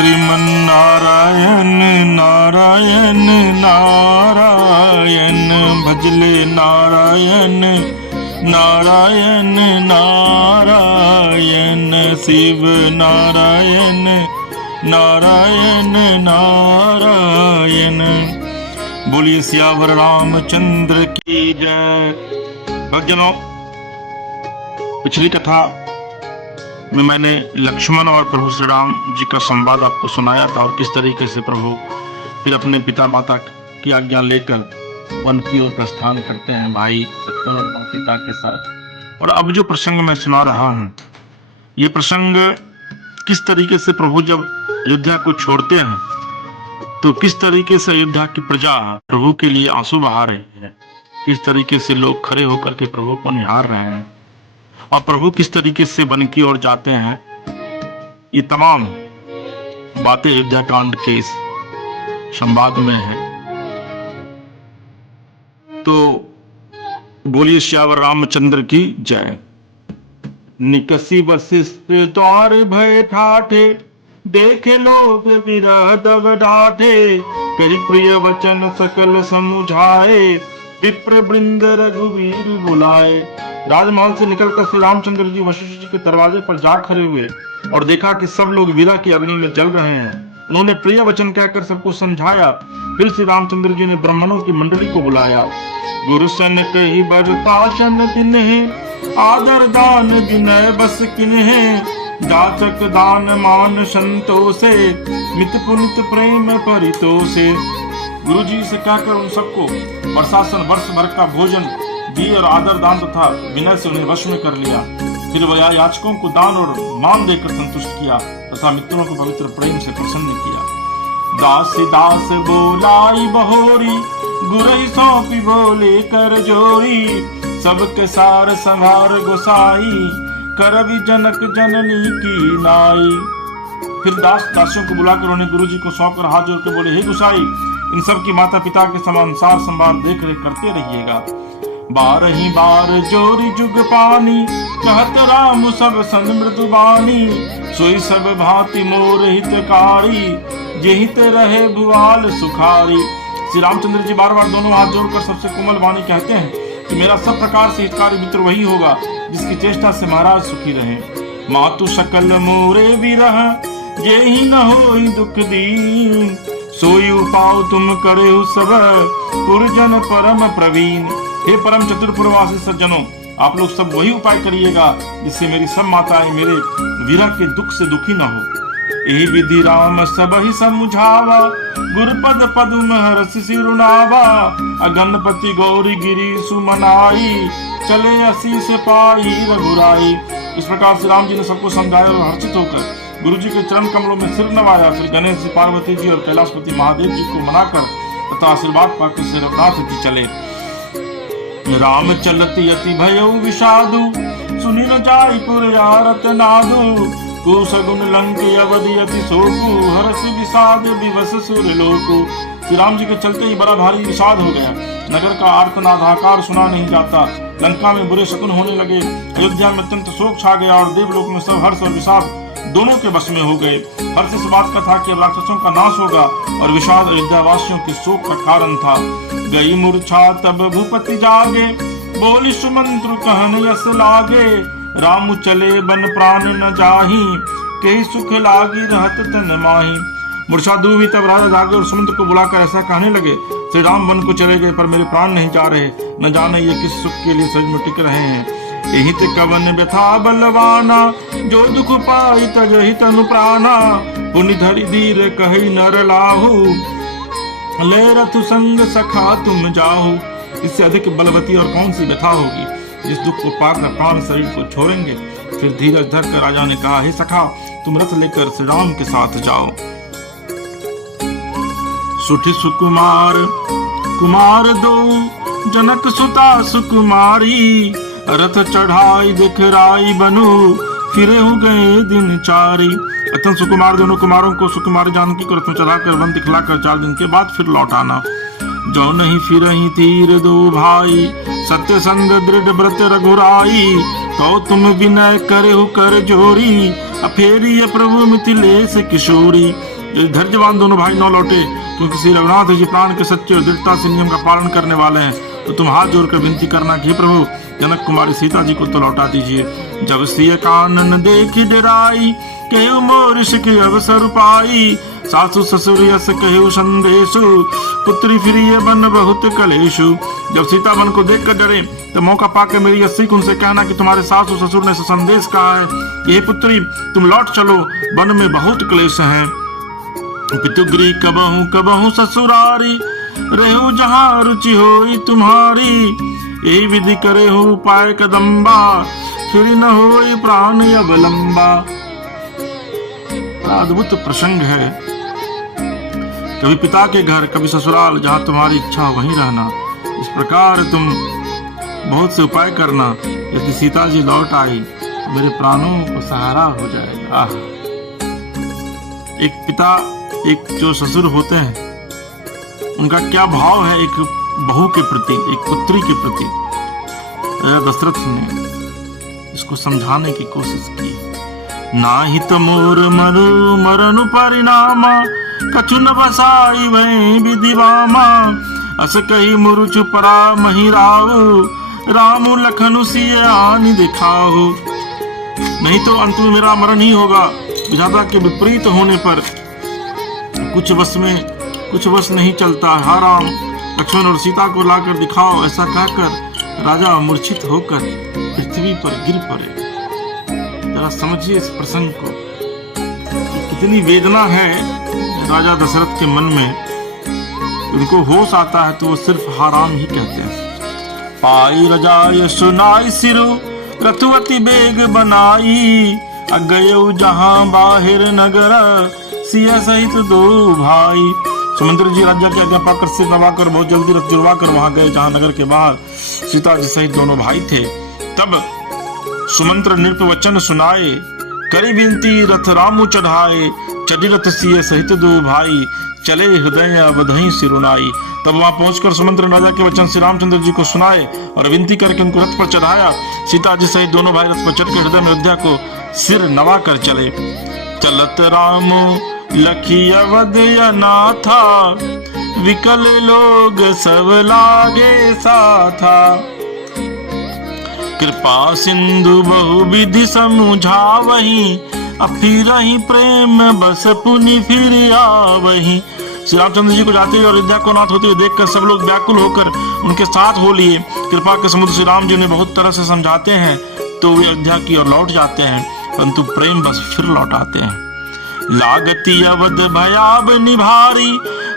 श्रीमन्नारायण नारायण नारायण भजले नारायण नारायण नारायण शिव नारायण नारायण नारायण। बोलिए सियावर रामचंद्र की जय। भक्तजनों, पिछली कथा में मैंने लक्ष्मण और प्रभु श्री राम जी का संवाद आपको सुनाया था और किस तरीके से प्रभु फिर अपने पिता माता की आज्ञा लेकर वन की ओर प्रस्थान करते हैं भाई लक्ष्मण और पिता के साथ। और अब जो प्रसंग मैं सुना रहा हूँ, ये प्रसंग किस तरीके से प्रभु जब अयोध्या को छोड़ते हैं तो किस तरीके से अयोध्या की प्रजा प्रभु के लिए आंसू बहा रही है, किस तरीके से लोग खड़े होकर के प्रभु को निहार रहे हैं और प्रभु किस तरीके से वन की ओर जाते हैं, ये तमाम बातें अयोध्या कांड के इस संवाद में है। तो बोलिए सियावर रामचंद्र की जय। निकसी वशिष्ठ द्वार भय ठाठे, देखे लोग विरह दब डाठे, कही प्रिय वचन सकल समुझाए, विप्र वृंद रघुवीर बुलाए। राजमहल से निकलकर श्री रामचंद्र जी वशिष्ठ जी के दरवाजे पर जा खड़े हुए और देखा कि सब लोग विरह की अग्नि में जल रहे हैं। उन्होंने प्रिय वचन कहकर सबको समझाया। फिर श्री रामचंद्र जी ने ब्राह्मणों की मंडली को बुलाया। गुरु सन कही बरताशन दिन्हे, आदर दान विनय बस किन्हे, जाचक दान मान संतोषे, मित पुनित प्रेम परितोषे। गुरु जी से कहकर उन सबको वर्षासन वर्ष भर का भोजन दिए और आदर दान तथा विनय से उन्हें वश में कर लिया। फिर वह याचकों को दान और मान देकर संतुष्ट किया तथा मित्रों को पवित्र प्रेम से प्रसन्न किया। दास दास बोलाई बहोरी, गुरई सौंपी बोले कर जोरी, सबके सार संहार गोसाई, करवि जनक जननी की नाई। फिर दास दासियों को बुलाकर उन्हें गुरु जी को सौंपकर हाथ जोड़ के बोले, हे गोसाई, इन सब की माता पिता के समान सार संभार देख रेख करते रहिएगा। बारही बार जोरी जुग पानी, कहत राम सब सन मृदु बानी, सोई सब भांति मोर हितकारी, जेहित रहे भुआल सुखारी। श्री रामचंद्र जी बार बार दोनों हाथ जोड़कर सबसे कोमल वाणी कहते हैं कि मेरा सब प्रकार से हितकारी मित्र वही होगा जिसकी चेष्टा से महाराज सुखी रहे। मातु सकल मोरे विरह, जेहि न होई दुख दीन, सोई उपाय तुम करे सब, पुरजन परम प्रवीण। हे परम चतुर पुरवासी सज्जनों, आप लोग सब वही उपाय करिएगा जिससे मेरी सब माताएं मेरे विरह के दुख से दुखी न हो। यही विधि राम सब ही समुझावा, गुरुपद पदुम हरस सिरुनावा, अगणपति गौरी गिरी सुमनाई, चले असी से पाई रघुराई। इस प्रकार श्री राम जी ने सबको समझाया और हर्षित होकर गुरु जी के चरण कमलों में सिर नवाया। फिर गणेश जी, पार्वती जी और कैलाशपति महादेव जी को मनाकर तथा आशीर्वाद पाकर से रघुनाथ जी चले। राम चलती अति भयउ विषादु, सुनि न जाय पुर यारत नादु, कुसगुन लंक अवधि अति शोकु, हरस विषाद विवश सुर लोकु। श्री राम जी के चलते ही बड़ा भारी विषाद हो गया। नगर का आर्तनाद हाहाकार सुना नहीं जाता। लंका में बुरे शकुन होने लगे। अयोध्या में अत्यंत शोक छा गया और देवलोक में सब हर्ष और विषाद दोनों के बस में हो गए। हर्ष इस बात का था कि राक्षसों का नाश होगा और विषाद अयोध्या वासियों के शोक का कारण था। गई मूर्छा तब भूपति जागे, बोली सुमंत्र कहन यस लागे, राम चले बन प्राण न जाही, कही सुख लागी रहत तन माही। मूर्छा दूर तब राजा जागे और सुमंत्र को बुलाकर ऐसा कहने लगे, श्री राम वन को चले गए पर मेरे प्राण नहीं जा रहे, न जाने ये किस सुख के लिए सज में टिक रहे हैं। यही ते कवन व्यथा बलवाना, जो दुख पाई तजहि तनु प्राणा, पुनि धरि धीर कहि नर लाहू, ले रथु संग सखा तुम जाहू। इससे अधिक बलवती और कौन सी व्यथा होगी, जिस दुख को पाकर प्राण शरीर को छोड़ेंगे। फिर धीरज धर कर राजा ने कहा, हे सखा, तुम रथ लेकर श्री राम के साथ जाओ। सुठी सुकुमार कुमार दो, जनक सुता सुकुमारी, रथ चढ़ाई दिखराई बनु, फिरे हो गए दिन चारी। अत्यंत सुकुमार दोनों कुमारों को सुकुमारी जानकी को रथ में चढ़ाकर वन दिखलाकर 4 दिन के बाद फिर लौट आना। जो नहीं फिर ही तीर दो भाई, सत्य संग दृढ़ व्रत रघुराई, तो तुम विनय करे हो कर जोरी, अफेरी प्रभु मिथिलेश किशोरी। यदि धैर्यवान दोनों भाई न लौटे, क्योंकि श्री रघुनाथ जी प्राण के सच्चे और दृढ़ता से नियम का पालन करने वाले हैं, तो तुम हाथ जोड़कर विनती करना कि प्रभु जनक कुमारी सीता जी को तो लौटा दीजिए। जब सिय कानन देखी डराई, कहु मोरिष के अवसर पाई। सासु ससुर यस कहु संदेशु, पुत्री फिरिए बन बहुत कलेशु। जब सीता बन को देखकर डरे, तो मौका पाकर मेरी यस्सी उनसे कहना कि तुम्हारे सासु ससुर ने संदेश कहा है, ये पुत्री तुम लौट चलो, वन में बहुत क्लेश है। पितुगृह कबहू कबहू ससुरारी, रेहु जहाँ रुचि होई तुम्हारी। यही विधि करे हो उपाय कदम्बा, फिर न होई प्राण अवलंबा। अद्भुत प्रसंग है। कभी पिता के घर, कभी ससुराल, जहाँ तुम्हारी इच्छा वहीं रहना। इस प्रकार तुम बहुत से उपाय करना। यदि सीता जी लौट आई तो मेरे प्राणों को सहारा हो जाएगा। एक पिता, एक जो ससुर होते हैं, उनका क्या भाव है एक बहू के प्रति, एक पुत्री के प्रति। राजा दशरथ ने इसको समझाने की कोशिश की। नाहित मोर मरु मरनु परिणामा, कछु न बसाई वै विधिवामा। अस कही मुरुचु परा मही राहु, रामु लखनु सिय आनि दिखाहु। नहीं तो अंत में मेरा मरण ही होगा। विधाता के विपरीत होने पर कुछ वश नहीं चलता। हा राम, लक्ष्मण और सीता को लाकर दिखाओ। ऐसा कहकर राजा मूर्छित होकर पृथ्वी पर गिर पड़े। जरा समझिए इस प्रसंग को, कितनी वेदना है राजा दशरथ के मन में। उनको होश आता है तो वो सिर्फ हा राम ही कहते हैं। पाई रजाय सुनाई सिरु, रथुवती बेग बनाई। अगयउ जहां बाहिर नगर, सिया सहित दो भाई। सुमंत्र जी राजा की आज्ञा पाकर सिर नवाकर बहुत जल्दी रथ जुड़वाकर वहां गए, जहां नगर के बाहर सीता जी सहित दोनों भाई थे। तब सुमंत्र नृप वचन सुनाए, करी विनती रथ रामु चढ़ाए। चढ़ी रथ सिय सहित दो भाई, चले हृदय बधई सिरुनाई। तब वहां पहुंचकर सुमंत्र राजा के वचन श्री रामचंद्र जी को सुनाए और विनती करके उनको रथ पर चढ़ाया। सीता जी सहित दोनों भाई रथ पर चढ़कर हृदय में अयोध्या को सिर नवा कर चले। चलत राम लखी अवध अनाथा, विकल लोग सब लागे साथा। कृपा सिंधु बहु विधि समुझावही, फिरहि प्रेम बस पुनि फिर आवही। श्री रामचंद्र जी को जाते हुए और अयोध्या को नाथ होते हुए देखकर सब लोग व्याकुल होकर उनके साथ हो लिए। कृपा के समुद्र श्री राम जी ने बहुत तरह से समझाते हैं तो वे अयोध्या की ओर लौट जाते हैं, परंतु प्रेम बस फिर लौट आते हैं। लागती अवध भयाब निभारी,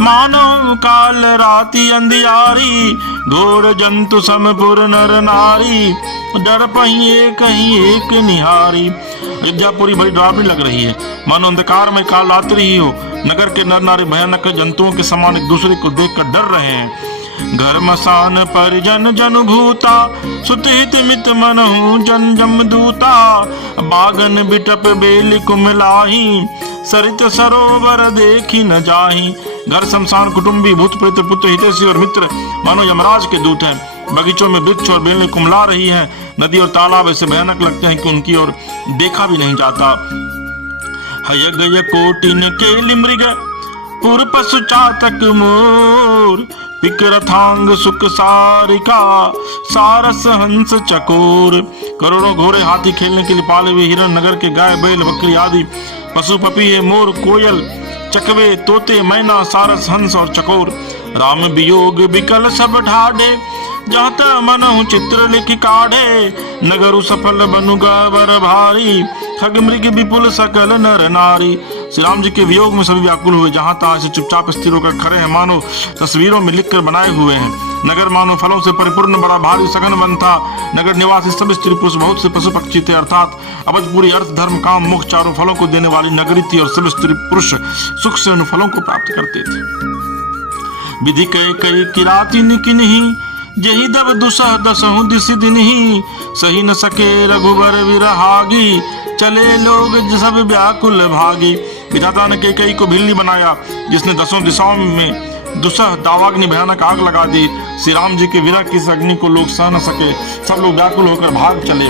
मानव काल राति अंधियारी। घोर जंतु समपुर नर नारी, डर पही एक निहारी। अयोध्यापुरी बड़ी डरावनी लग रही है, मानो अंधकार में काल रात्रि ही हो। नगर के नर नारी भयानक जंतुओं के समान एक दूसरे को देखकर डर रहे हैं। घर मसान परिजन जन भूता, सुतहित मित मनहु जन जमदूता। बागन बिटप बेली कुमलाही, सरित सरोवर देखी न जाही। घर शमशान कुटुंबी भूत प्रेत पुत्र हितैषी और मित्र मानो यमराज के दूत हैं। बगीचों में वृक्ष और बेलें कुमला रही हैं। नदी और तालाब ऐसे भयानक लगते हैं कि उनकी ओर देखा भी नहीं जाता। हयगय कोटिन केलि मृग, पुर पशु चातक मोर। पिकरथांग सुख सारिका, सारस हंस चकोर। करोड़ों घोड़े हाथी खेलने के लिए पाले हुए हिरण, नगर के गाय बैल बकरी आदि पशु पपी मोर कोयल चकवे तोते मैना सारस हंस और चकोर। राम वियोग विकल सब ढाढ़े, जात मनहु चित्र लिख काढ़े। नगरु सफल बनु गवर भारी, खग मृग विपुल सकल नर नारी। श्री राम जी के वियोग में सभी व्याकुल हुए, जहां तहां से चुपचाप स्थिर होकर खड़े हैं, मानो तस्वीरों में लिखकर बनाए हुए हैं। नगर मानो फलों से परिपूर्ण बड़ा भारी सघन वन था। नगर निवासी सब स्त्री पुरुष बहुत से पशु पक्षी थे, अर्थात अवधपुरी अर्थ धर्म काम मोक्ष चारों फलों को देने वाली नगरी थी और सब स्त्री पुरुष सुख से उन फलों को प्राप्त करते थे। विधि कई किराती निकिन्ही, जही दब दुसह दसहु दिस दिनहि। सही न सके रघुबर विरहागी, चले लोग सब व्याकुल भागी। विधाता ने कई को भिल्ली बनाया, जिसने दसों दिशाओं में दुसह दावाग्नि भयानक आग लगा दी। श्री राम जी के विरह की इस अग्नि को लोग सह न सके, सब लोग व्याकुल होकर भाग चले।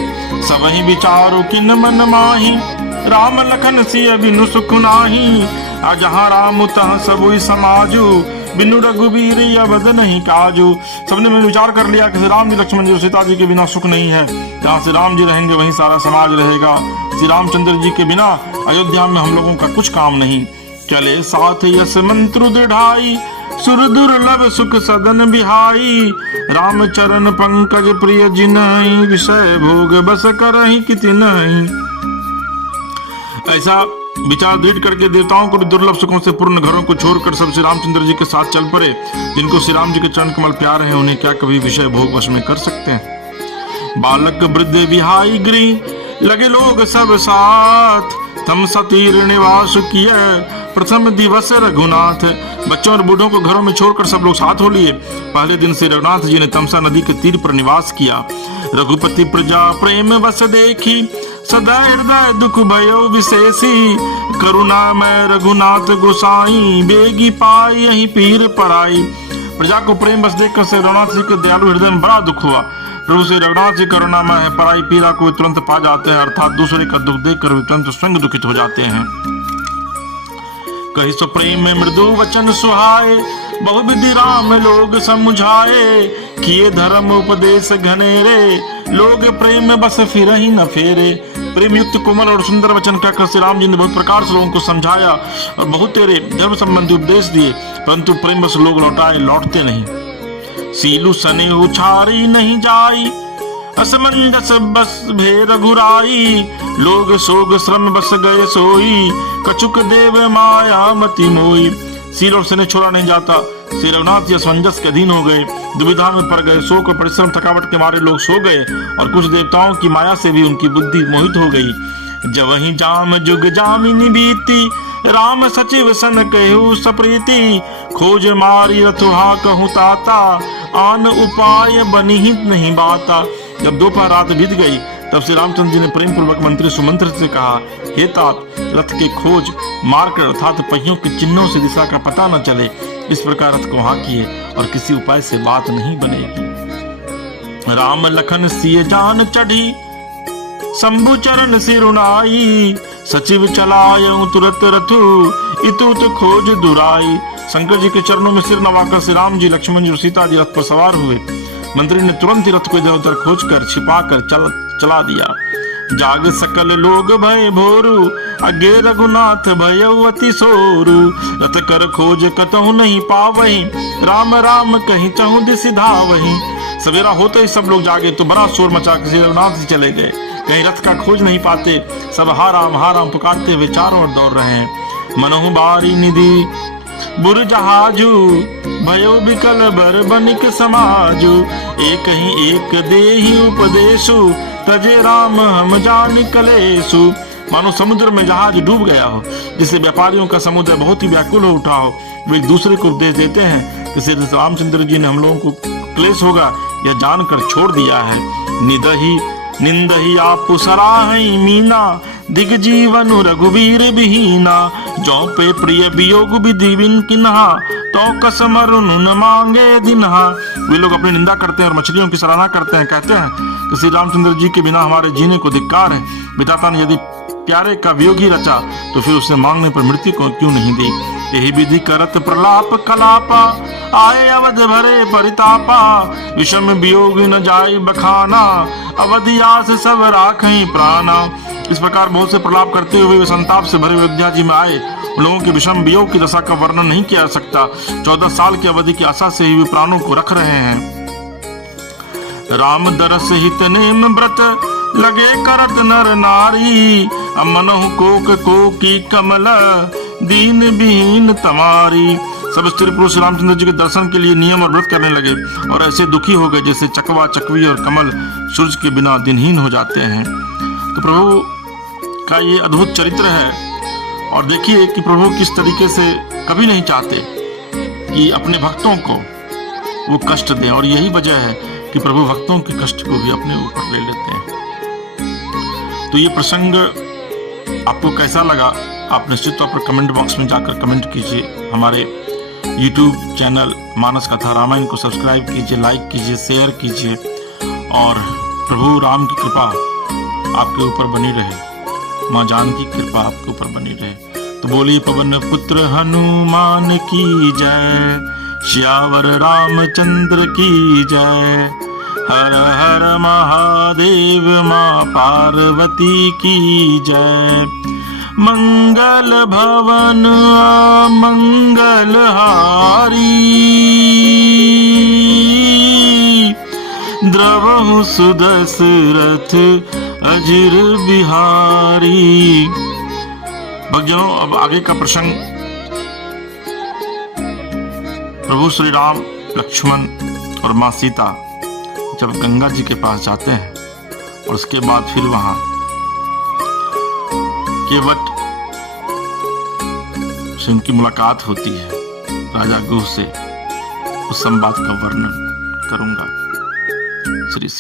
सब ही विचारो किन मन माही, राम लखन सिय बिनु सुख नाही, जहाँ राम तहाँ सबुई समाजू, बिनु रघुबीर अवध नहीं काजू। सबने मैंने विचार कर लिया कि राम जी लक्ष्मण जी और सीता जी के बिना सुख नहीं है, जहाँ श्री राम जी रहेंगे वहीं सारा समाज रहेगा। श्री रामचंद्र जी के बिना अयोध्या में हम लोगों का कुछ काम नहीं। चले साथ यश मंत्र दृढ़ाई, सुर दुर्लभ सुख सदन बिहाई, राम चरण पंकज प्रिय जिनहि, विषय भोग बस करहि किति नहीं। ऐसा विचार दृढ़ करके देवताओं को भी दुर्लभ सुखों से पूर्ण घरों को छोड़कर सब श्री रामचंद्र जी के साथ चल पड़े। जिनको श्री राम जी के चरण कमल प्यार है, उन्हें क्या कभी विषय भोग वश में कर सकते हैं। बालक वृद्ध विहाई गृह, लगे लोग सब साथ, तम सतीर निवास किए, प्रथम दिवस रघुनाथ। बच्चों और बूढ़ों को घरों में छोड़कर सब लोग साथ हो लिए। पहले दिन से रघुनाथ जी ने तमसा नदी के तीर पर निवास किया। रघुपति प्रजा प्रेम बस देखी, सदा हृदय दुख भयो विशेषी, करुणा में रघुनाथ गोसाई, बेगी पाई यही पीर पराई। प्रजा को प्रेम बस देखकर से रघुनाथ जी के दयालु हृदय में बड़ा दुख हुआ। प्रभु से रघुनाथ जी करुणा में है, पराई पीड़ा को तुरंत पा जाते हैं, अर्थात दूसरे का दुख देखकर वे तुरंत स्वयं दुखित हो जाते हैं। कही सो प्रेम में मृदु वचन सुहाए, बहुविधि राम लोग समुझाए, किए धर्म उपदेश घनेरे, लोग प्रेम में बस फिर ही न फेरे। प्रेम युक्त कोमल और सुंदर वचन कहकर श्री राम जी ने बहुत प्रकार से लोगों को समझाया और बहुत तेरे धर्म संबंधी उपदेश दिए, परंतु प्रेम बस लोग लौटते नहीं। सीलू सने उछारी नहीं जाई, असमंजस बस भे रघुराई, लोग सोग श्रम बस गए सोई, कछुक देव माया मति मोई। सील और सने छोड़ा नहीं जाता। श्री रघुनाथ जी असमंजस के अधीन हो गए, दुविधा में पड़ गए। शोक और परिश्रम थकावट के मारे लोग सो गए और कुछ देवताओं की माया से भी उनकी बुद्धि मोहित हो गई। जब वही जाम जुग जामिनी बीती, राम सचिव सन कहु सप्रीति, खोज मारी रथुहा कहूँ ताता, आन उपाय बनी ही नहीं बाता। जब दोपहर रात बीत गई तब श्री रामचंद्र जी ने प्रेम पूर्वक मंत्री सुमंत्र से कहा, हे तात, रथ के खोज मारकर अर्थात पहियों के चिन्हों से दिशा का पता न चले, इस प्रकार रथ को हाँकिए और किसी उपाय से बात नहीं बनेगी। राम लखन सिय जान चढ़ी, शंभु चरण सिरुनाई, सचिव चलायं तुरत रथु, इतुत खोज दुराई। शंकर जी के चरणों में सिर नवाकर श्री राम जी लक्ष्मण जी और सीता जी रथ पर सवार हुए। मंत्री ने तुरंत ही रथ को इधर उधर खोज कर छिपा कर चला दिया। जाग सकल लोग भय भोरू, अगे रघुनाथ भयउ अति सोरू, रथ कर खोज कतहु नहीं पावहीं, राम राम कहीं चहु दिसि धावहीं। सवेरा होते ही सब लोग जागे तो बड़ा शोर मचा के श्री रघुनाथ जी चले गए। कहीं रथ का खोज नहीं पाते, सब हा राम पुकारते हुए चारों ओर दौड़ रहे हैं। मनहु बारी निधि बुर जहाजू, भयो बिकल बर बनिक समाजू, एक ही एक देहि उपदेशु, तजे राम हम जान कलेसु। मानो समुद्र में जहाज डूब गया हो, जिससे व्यापारियों का समुद्र बहुत ही व्याकुल हो उठा हो। वे एक दूसरे को उपदेश देते हैं कि श्री रामचंद्र जी ने हम लोगों को क्लेश होगा यह जानकर छोड़ दिया है। निदही निंदही आप सराहई मीना, दिग जीवन रघुवीर बिहीना, जो पे प्रिय वियोग विधि बिन किन्हा, तो कसमर न मांगे दिनहा। वे लोग अपनी निंदा करते हैं और मछलियों की सराहना करते हैं, कहते हैं कि श्री रामचंद्र जी के बिना हमारे जीने को धिक्कार है। विधाता ने यदि प्यारे का वियोग ही रचा तो फिर उसने मांगने पर मृत्यु को क्यों नहीं दी। यही विधि करत प्रलाप कलापा, आए अवध भरे परितापा, विषम वियोग न जाय बखाना, अवधि आस सब राखहीं प्राणा। इस प्रकार बहुत से प्रलाप करते हुए वे संताप से भरे अयोध्या जी में आए। उन लोगों के विषम वियोग की दशा का वर्णन नहीं किया जा सकता। 14 साल की अवधि की आशा से ही वे प्राणों को रख रहे हैं। राम दरस हित नेम व्रत, लगे करत नर नारी, मनहु कोक कोकी कमल, दीन विहीन तमारी। सब स्त्री पुरुष रामचंद्र जी के दर्शन के लिए नियम और व्रत करने लगे और ऐसे दुखी हो गए जैसे चकवा चकवी और कमल सूरज के बिना दिनहीन हो जाते हैं। तो प्रभु का ये अद्भुत चरित्र है और देखिए कि प्रभु किस तरीके से कभी नहीं चाहते कि अपने भक्तों को वो कष्ट दें, और यही वजह है कि प्रभु भक्तों के कष्ट को भी अपने ऊपर ले लेते हैं। तो ये प्रसंग आपको कैसा लगा, आप निश्चित तौर पर कमेंट बॉक्स में जाकर कमेंट कीजिए। हमारे YouTube चैनल मानस कथा रामायण को सब्सक्राइब कीजिए, लाइक कीजिए, शेयर कीजिए और प्रभु राम की कृपा आपके ऊपर बनी रहे। माँ जानकी की कृपा आपके ऊपर बनी रहे। तो बोलिए पवन पुत्र हनुमान की जय, श्यावर रामचंद्र की जय। हर हर महादेव माँ पार्वती की जय। मंगल भवन मंगल हारी, द्रवहु सुदशरथ अजिर बिहारी। भक्तजनों, अब आगे का प्रसंग प्रभु श्री राम, लक्ष्मण और मां सीता जब गंगा जी के पास जाते हैं और उसके बाद फिर वहां केवट से उनकी मुलाकात होती है राजा गुह से, उस संवाद का वर्णन करूंगा। श्री